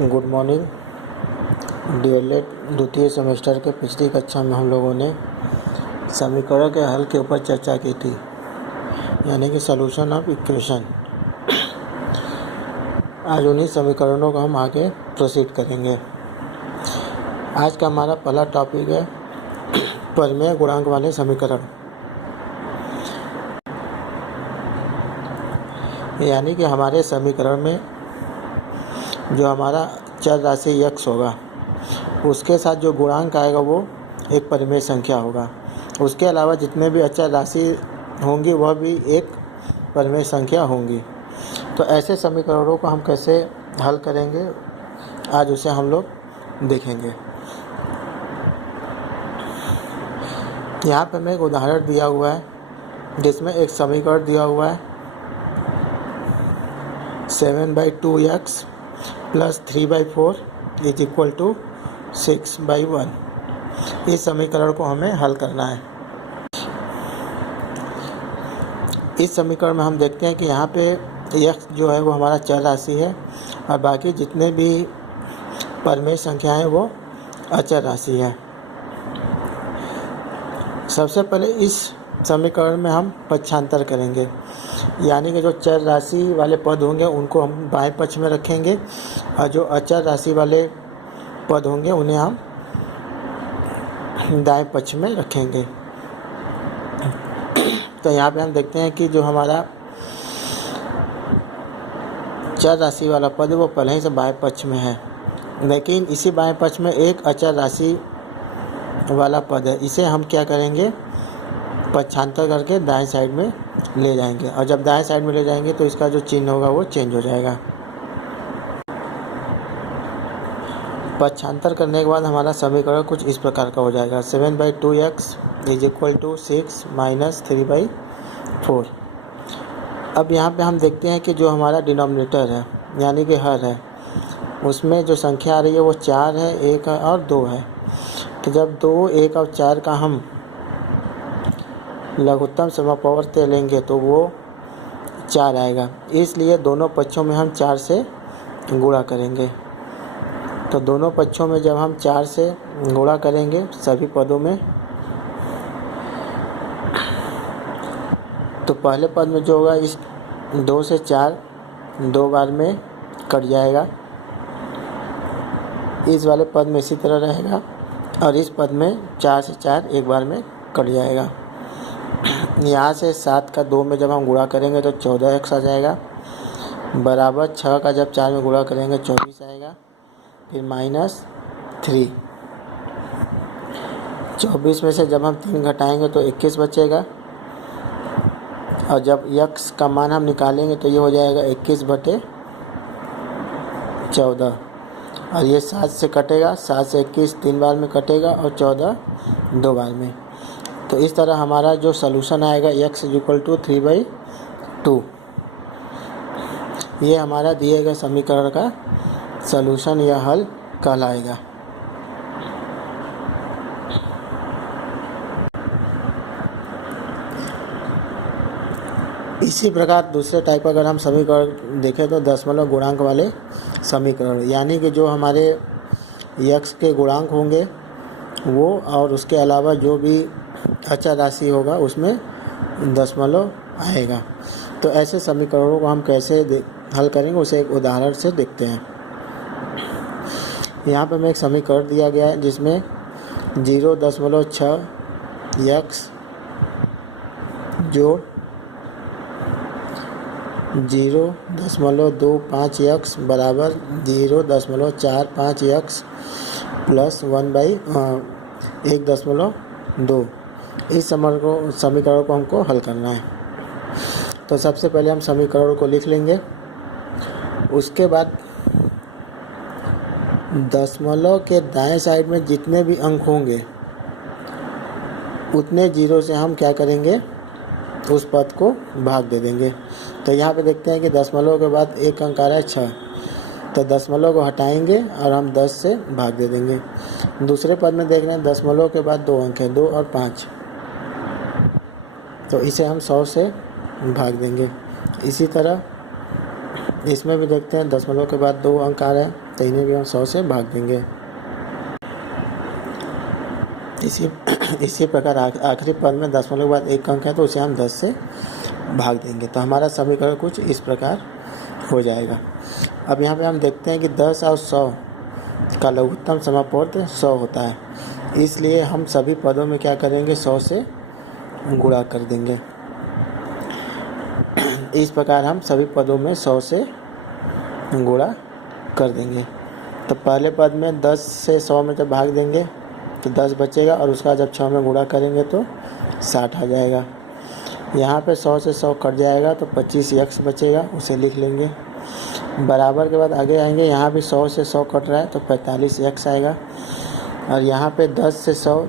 Good morning DElEd द्वितीय semester के पिछली कक्षा में हम लोगों ने समीकरण के हल के ऊपर चर्चा की थी, यानी कि सॉल्यूशन ऑफ इक्वेशन। आज उन्हीं समीकरणों का हम आगे प्रोसीड करेंगे। आज का हमारा पहला टॉपिक है परिमेय गुणांक वाले समीकरण, यानी कि हमारे समीकरण में जो हमारा चर राशि x होगा उसके साथ जो गुणांक आएगा वो एक परिमेय संख्या होगा। उसके अलावा जितने भी अचर राशि होंगी वह भी एक परिमेय संख्या होंगी। तो ऐसे समीकरणों को हम कैसे हल करेंगे आज उसे हम लोग देखेंगे। यहाँ पे मैं एक उदाहरण दिया हुआ है जिसमें एक समीकरण दिया हुआ है 7/2x plus 3/4 is equal to 6/1। इस समीकरण को हमें हल करना है। इस समीकरण में हम देखते हैं कि यहाँ पे x जो है वो हमारा चर राशि है और बाकी जितने भी परिमेय संख्याएं वो अचर राशि है। सबसे पहले इस समीकरण में हम पक्षांतर करेंगे, यानी कि जो चर राशि वाले पद होंगे उनको हम बाएं पक्ष में रखेंगे और जो अचर राशि वाले पद होंगे उन्हें हम दाएं पक्ष में रखेंगे। तो यहाँ पे हम देखते हैं कि जो हमारा चर राशि वाला पद है वो पहले ही से बाएं पक्ष में है, लेकिन इसी बाएं पक्ष में एक अचर राशि वाला पद है। इसे हम क्या करेंगे, पक्षांतर करके दाएं साइड में ले जाएंगे और जब दाएं साइड में ले जाएंगे तो इसका जो चिन्ह होगा वो चेंज हो जाएगा। पक्षांतर करने के बाद हमारा समीकरण कुछ इस प्रकार का हो जाएगा 7/2x is equal to 6 minus 3/4। अब यहाँ पे हम देखते हैं कि जो हमारा डिनोमिनेटर है यानी कि हर है उसमें जो संख्या आ रही है वो 4 है, 1 है और 2 है। तो जब 2, 1 और 4 का हम लघुत्तम समापवर्त्य लेंगे तो वो 4 आएगा, इसलिए दोनों पक्षों में हम 4 से गुणा करेंगे। तो दोनों पक्षों में जब हम 4 से गुणा करेंगे सभी पदों में, तो पहले पद में जो होगा इस 2 से 4 2 बार में कट जाएगा, इस वाले पद में इसी तरह रहेगा और इस पद में 4 से 4 एक बार में कट जाएगा। यहाँ से 7 का 2 में जब हम गुणा करेंगे तो 14x आ जाएगा, बराबर 6 का जब 4 में गुणा करेंगे 24 आएगा, फिर -3। 24 में से जब हम 3 घटाएंगे तो 21 बचेगा और जब x का मान हम निकालेंगे तो ये हो जाएगा 21/14 और ये 7 से कटेगा, 7 से 21 3 बार में कटेगा और 14 2 बार में। तो इस तरह हमारा जो सलूशन आएगा x इज इक्वल टू 3/2। ये हमारा दिए गए समीकरण का सलूशन या हल कहलाएगा। इसी प्रकार दूसरे टाइप अगर हम समीकरण देखें तो दशमलव गुणांक वाले समीकरण, यानी कि जो हमारे x के गुणांक होंगे वो और उसके अलावा जो भी अचर राशि होगा उसमें दशमलव आएगा। तो ऐसे समीकरणों को हम कैसे हल करेंगे उसे एक उदाहरण से देखते हैं। यहाँ पे मैं एक समीकरण दिया गया है जिसमें 0.6x जोड़ 0.25x बराबर 0.45x प्लस 1/1.2 इस समीकरण को हमको हल करना है। तो सबसे पहले हम समीकरण को लिख लेंगे, उसके बाद दशमलव के दाएं साइड में जितने भी अंक होंगे उतने जीरो से हम क्या करेंगे, उस पद को भाग दे देंगे। तो यहाँ पे देखते हैं कि दशमलव के बाद एक अंक आ रहा है 6, तो दशमलव को हटाएंगे और हम 10 से भाग दे देंगे। दूसरे पद में देख रहे हैं दशमलव के बाद 2 अंक हैं, 2 और 5, तो इसे हम 100 से भाग देंगे। इसी तरह इसमें भी देखते हैं, दशमलव के बाद 2 अंक आ रहे हैं, तो इन्हें भी हम 100 से भाग देंगे। इसी प्रकार आखिरी पद में दशमलव के बाद 1 अंक है, तो उसे हम 10 से भाग देंगे। तो हमारा समीकरण कुछ इस प्रकार हो जाएगा। अब यहाँ पे हम देखते हैं कि 10 और 100 का लघुत्तम समापवर्त 100 होता है, इसलिए हम सभी पदों में क्या करेंगे, 100 से गुणा कर देंगे। इस प्रकार हम सभी पदों में 100 से गुणा कर देंगे। तो पहले पद में 10 से 100 में जब भाग देंगे तो 10 बचेगा, और उसका जब 6 में गुणा करेंगे तो 60 आ जाएगा। यहाँ पे 100 से 100 कट जाएगा तो 25x बचेगा, उसे लिख लेंगे। बराबर के बाद आगे आएंगे, यहाँ भी 100 से 100 कट रहा है तो 45x आएगा, और यहाँ पे 10 से 100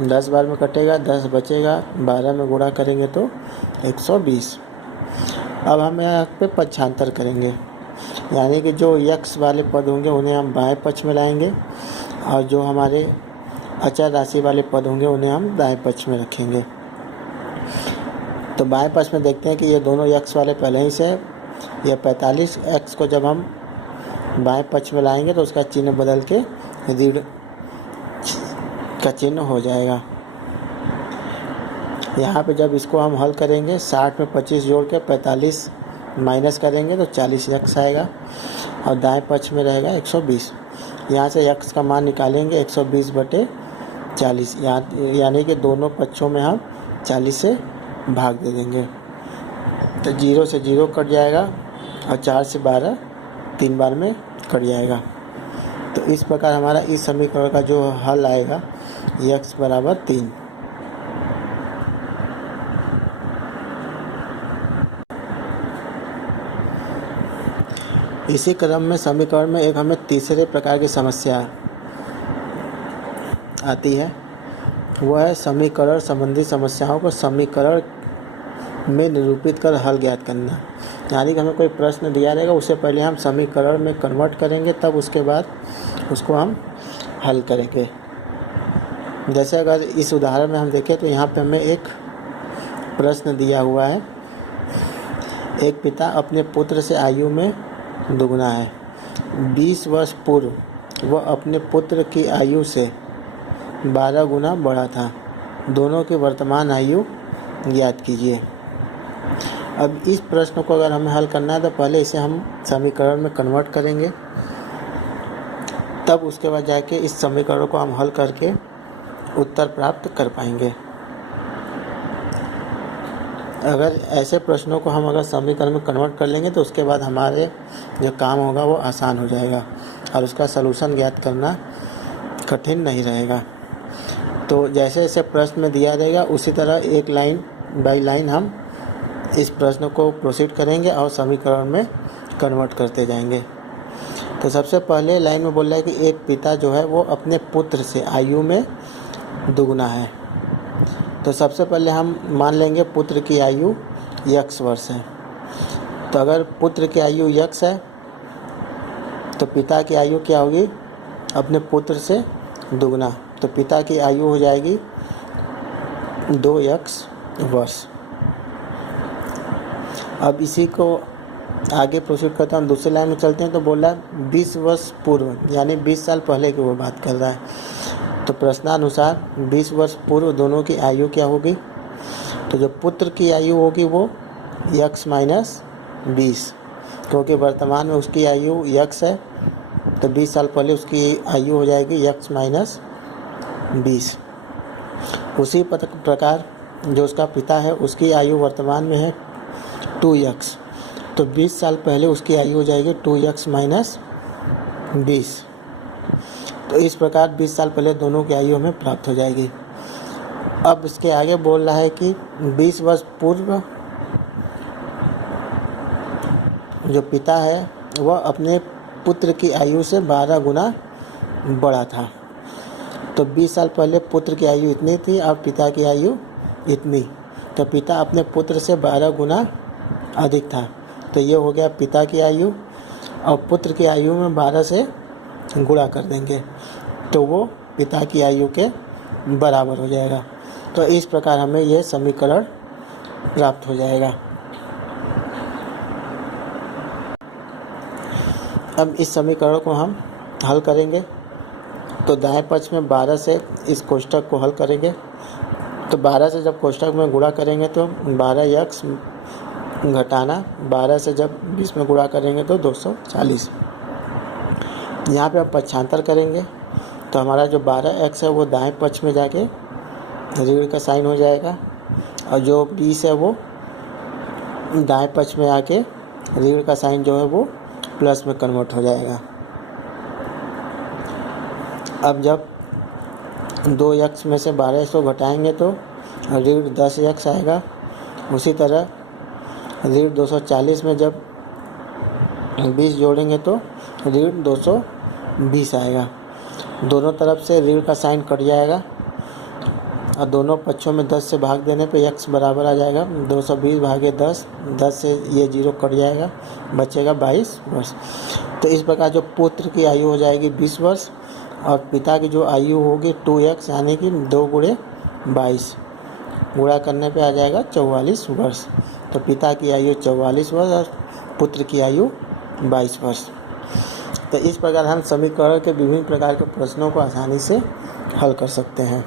10 बार में कटेगा, 10 बचेगा, 12 में गुणा करेंगे तो 120। अब हम यहाँ पे पक्षांतर करेंगे, यानी कि जो x वाले पद होंगे उन्हें हम बाएं पक्ष में लाएंगे, और जो हमारे अचर राशि वाले पद होंगे उन्हें हम दाएं पक्ष में रखेंगे। तो बाएं पक्ष में देखते हैं कि ये दोनों x वाले पहले ही से, यह 45x को जब हम बाएं पक्ष में लाएंगे तो उसका चिन्ह बदल के ऋण का चिन्ह हो जाएगा। यहाँ पे जब इसको हम हल करेंगे, 60 में 25 जोड़ के 45 माइनस करेंगे तो 40x आएगा, और दाएं पक्ष में रहेगा 120। यहाँ से x का मान निकालेंगे 120/40, यानी कि दोनों पक्षों में हम 40 से भाग दे देंगे। तो 0 से 0 कट जाएगा, और 4 से 12 3 बार में कट जाएगा। तो इस प्रकार हमारा इस समीकरण का जो हल आएगा, x बराबर 3। इसी क्रम में समीकरण में एक हमें तीसरे प्रकार की समस्या आती है, वह है समीकरण संबंधी समस्याओं को समीकरण में निरूपित कर हल ज्ञात करना। यानी कि हमें कोई प्रश्न दिया रहेगा, उससे पहले हम समीकरण में कन्वर्ट करेंगे, तब उसके बाद उसको हम हल करेंगे। जैसे अगर इस उदाहरण में हम देखें तो यहाँ पे हमें एक प्रश्न दिया हुआ है, एक पिता अपने पुत्र से आयु में दुगना है। 20 वर्ष पूर्व वह अपने पुत्र की आयु से 12 गुना बड़ा था। दोनों की वर्तमान आयु ज्ञात कीजिए। अब इस प्रश्न को अगर हमें हल करना है तो पहले इसे हम समीकरण में कन्वर्ट करेंगे, तब उसके बाद जाके इस समीकरण को हम हल करके उत्तर प्राप्त कर पाएंगे। अगर ऐसे प्रश्नों को हम अगर समीकरण में कन्वर्ट कर लेंगे तो उसके बाद हमारे जो काम होगा वो आसान हो जाएगा, और उसका सलूशन ज्ञात करना कठिन नहीं रहेगा। तो जैसे जैसे प्रश्न में दिया रहेगा उसी तरह एक लाइन बाय लाइन हम इस प्रश्न को प्रोसीड करेंगे और समीकरण में कन्वर्ट करते जाएंगे। तो सबसे पहले लाइन में बोल रहा है कि एक पिता जो है वो अपने पुत्र से आयु में दुगना है। तो सबसे पहले हम मान लेंगे पुत्र की आयु x वर्ष है। तो अगर पुत्र की आयु x है तो पिता की आयु क्या होगी, अपने पुत्र से दुगना। तो पिता की आयु हो जाएगी 2x वर्ष। अब इसी को आगे प्रोसीड करता हूँ, दूसरी लाइन में चलते हैं। तो बोला 20 वर्ष पूर्व, यानी 20 साल पहले की वो बात कर रहा है। तो प्रश्नानुसार 20 वर्ष पूर्व दोनों की आयु क्या होगी। तो जो पुत्र की आयु होगी वो x माइनस 20, क्योंकि वर्तमान में उसकी आयु x है, तो 20 साल पहले उसकी आयु हो जाएगी x माइनस 20। उसी प्रकार जो उसका पिता है उसकी आयु वर्तमान में है 2x, तो 20 साल पहले उसकी आयु हो जाएगी 2x माइनस 20। तो इस प्रकार 20 साल पहले दोनों की आयु हमें प्राप्त हो जाएगी। अब इसके आगे बोल रहा है कि 20 वर्ष पूर्व जो पिता है वह अपने पुत्र की आयु से 12 गुना बड़ा था। तो 20 साल पहले पुत्र की आयु इतनी थी और पिता की आयु इतनी, तो पिता अपने पुत्र से 12 गुना अधिक था। तो ये हो गया पिता की आयु, और पुत्र की आयु में 12 से गुणा कर देंगे तो वो पिता की आयु के बराबर हो जाएगा। तो इस प्रकार हमें यह समीकरण प्राप्त हो जाएगा। अब इस समीकरण को हम हल करेंगे तो दाएं पक्ष में 12 से इस कोष्ठक को हल करेंगे तो 12 से जब कोष्ठक में गुणा करेंगे तो 12x घटाना 12 से जब 20 में गुणा करेंगे तो 240। यहाँ पे हम पक्षांतर करेंगे तो हमारा जो 12x है वो दाएं पक्ष में जाके ऋण का साइन हो जाएगा और जो 20 है वो दाएं पक्ष में आके ऋण का साइन जो है वो प्लस में कन्वर्ट हो जाएगा। अब जब 2x में से 12 को घटाएंगे तो ऋण 10x आएगा। उसी तरह ऋण 240 में जब 20 जोड़ेंगे तो ऋण 220 आएगा। दोनों तरफ से ऋण का साइन कट जाएगा और दोनों पक्षों में 10 से भाग देने पे x बराबर आ जाएगा 220 भागे 10। 10 से ये 0 कट जाएगा, बचेगा 22 वर्ष। तो इस प्रकार जो पुत्र की आयु हो जाएगी 20 वर्ष और पिता की जो आयु होगी 2x यानी कि 2 गुणे 22 गुणा करने पे आ जाएगा 44 वर्ष। तो पिता की आयु 44 वर्ष और पुत्र की आयु 22 वर्ष। तो इस प्रकार हम समीकरण के विभिन्न प्रकार के प्रश्नों को आसानी से हल कर सकते हैं।